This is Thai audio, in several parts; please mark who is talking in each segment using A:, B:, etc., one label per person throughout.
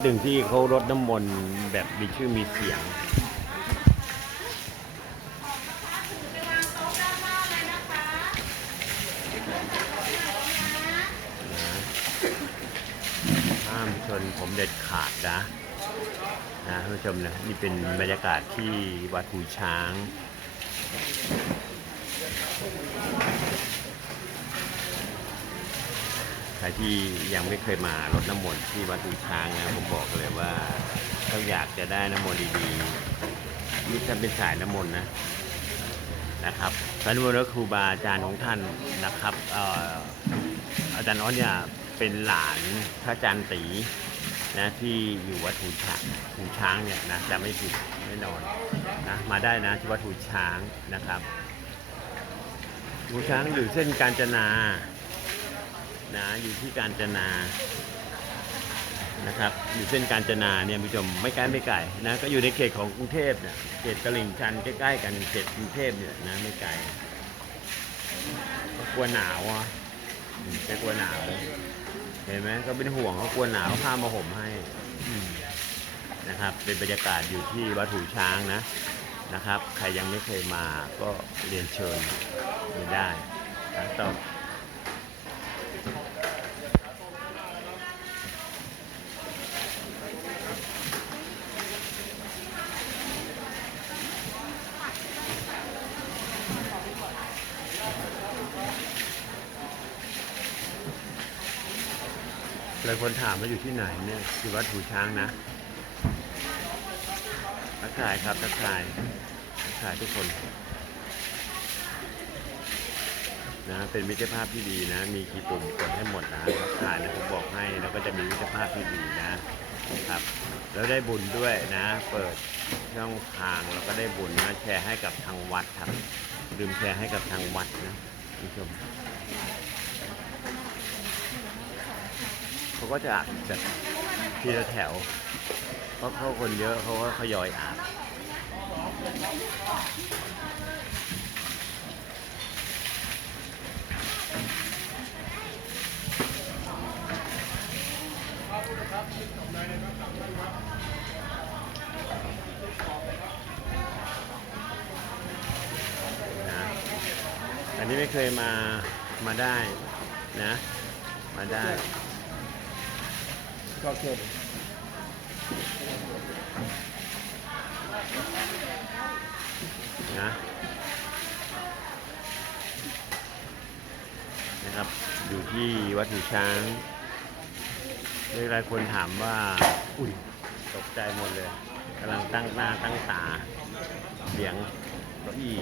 A: หนึ่งที่เขารดน้ำมนต์ แบบมีชื่อมีเสียงห้ามชนผมเด็ดขาดนะนะท่านผู้ชมนะนี่เป็นบรรยากาศที่วัดหูช้างใครที่ยังไม่เคยมารดน้ำมนต์ที่วัดอูช้างนะผมบอกเลยว่าถ้าอยากจะได้น้ำมนต์ดีๆนี่ท่านเป็นสายน้ำมนต์นะนะครับสาน้ำมนต์ครูบาอาจารย์ของท่านนะครับอาจารย์อ้อนเนี่ยเป็นหลานพระอาจารย์ตีนะที่อยู่วัดหูช้างหูช้างเนี่ยนะจะไม่ผิดไม่นอนนะมาได้นะที่วัดหูช้างนะครับหูช้างอยู่เส้นกาญจนานะอยู่ที่การจนานะครับ อยู่เส้นการจนาเนี่ยผู้ชมไม่ไกลไม่ไกลนะ ก็อยู่ในเขตของกรุงเทพเนี่ยเขตตลิ่งชันใกล้ ๆ กันเขตกรุงเทพเนี่ยนะไม่ไกลก็กลัวหนาวอ่ะจะกลัวหนาวเห็นไหมก็เป็นห่วงเขากลัวหนาวผ้ามาห่มให้นะครับ เป็นบรรยากาศอยู่ที่วัดถูช้างนะนะครับ ใครยังไม่เคยมาก็เรียนเชิญได้ต่อหลายคนถามว่าอยู่ที่ไหนเนี่ยอยู่วัดหูช้างนะทักทายครับทักทายทักทายทุกคนนะเป็นมิตรภาพที่ดีนะ มีกี่ปุ่มกดให้หมดนะทักทายนะผมบอกให้แล้วก็จะมีมิตรภาพที่ดีนะครับ แล้วได้บุญด้วยนะ เปิดช่องทางแล้วก็ได้บุญนะแชร์ให้กับทางวัดครับลืมแชร์ให้กับทางวัดนะคุณผู้ชมเขาก็จะอาบจากทีละแถวเพราะเขาคนเยอะ เขาก็ขยอยอาบอันนี้ไม่เคยมามาได้นะมาได้นะนะครับ อยู่ที่วัดหูช้างหลายคนถามว่า อุ้ยตกใจหมดเลยกำลังตั้งหน้าตั้งตาเสียงเก้าอี้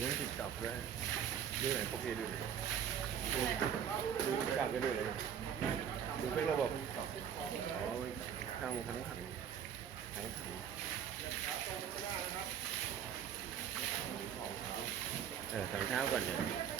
B: ดูงติดจับด้วยดไหนโอเคดูวยดูดูจก็ดูเลยดูเป็นระบบอ๋อข้างทั้งขันทั้งขัน
A: เออถังเท้าก่อนเนี่ย